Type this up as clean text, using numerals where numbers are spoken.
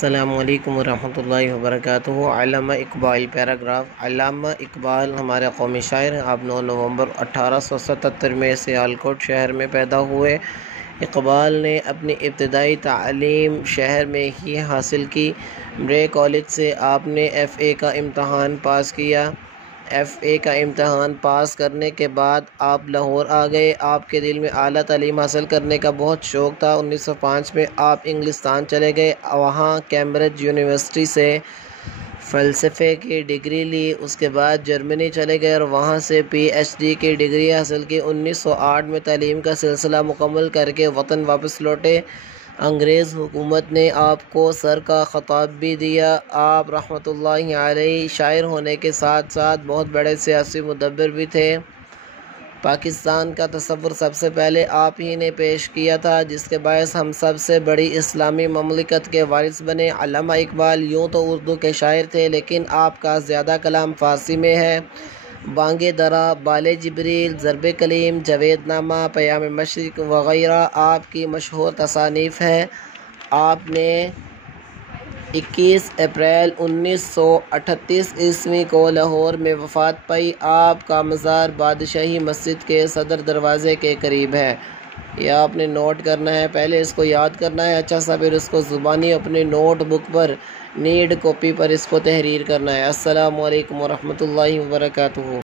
السلام علیکم ورحمۃ اللہ وبرکاتہ۔ علامہ اقبال پیراگراف۔ علامہ اقبال ہمارے قومی شاعر ہیں۔ آپ 9 نومبر 1877 میں سیالکوٹ شہر میں پیدا ہوئے۔ اقبال نے اپنی ابتدائی تعلیم شہر میں ہی حاصل کی۔ برے کالج سے آپ نے FA کا امتحان پاس کیا۔ FA کا امتحان پاس کرنے کے بعد آپ لاہور آ گئے۔ آپ کے دل میں اعلیٰ تعلیم حاصل کرنے کا بہت شوق تھا۔ 1905 میں آپ انگلستان چلے گئے۔ وہاں کیمبرج یونیورسٹی سے فلسفے کی ڈگری لی۔ اس کے بعد جرمنی چلے گئے اور وہاں سے PhD کی ڈگری حاصل کی۔ 1908 میں تعلیم کا سلسلہ مکمل کر کے وطن واپس لوٹے۔ انگریز حکومت نے آپ کو سر کا خطاب بھی دیا۔ آپ رحمۃ اللہ علیہ شاعر ہونے کے ساتھ ساتھ بہت بڑے سیاسی مدبر بھی تھے۔ پاکستان کا تصور سب سے پہلے آپ ہی نے پیش کیا تھا، جس کے باعث ہم سب سے بڑی اسلامی مملکت کے وارث بنے۔ علامہ اقبال یوں تو اردو کے شاعر تھے، لیکن آپ کا زیادہ کلام فارسی میں ہے۔ بانگ درا، بال جبریل، ضرب کلیم، جاوید نامہ، پیام مشرق وغیرہ آپ کی مشہور تصانیف ہیں۔ آپ نے 21 اپریل 1938 عیسوی کو لاہور میں وفات پائی۔ آپ کا مزار بادشاہی مسجد کے صدر دروازے کے قریب ہے۔ یہ آپ نے نوٹ کرنا ہے، پہلے اس کو یاد کرنا ہے اچھا سا، پھر اس کو زبانی اپنے نوٹ بک پر نیڈ کاپی پر اس کو تحریر کرنا ہے۔ السلام علیکم ورحمۃ اللہ وبرکاتہ۔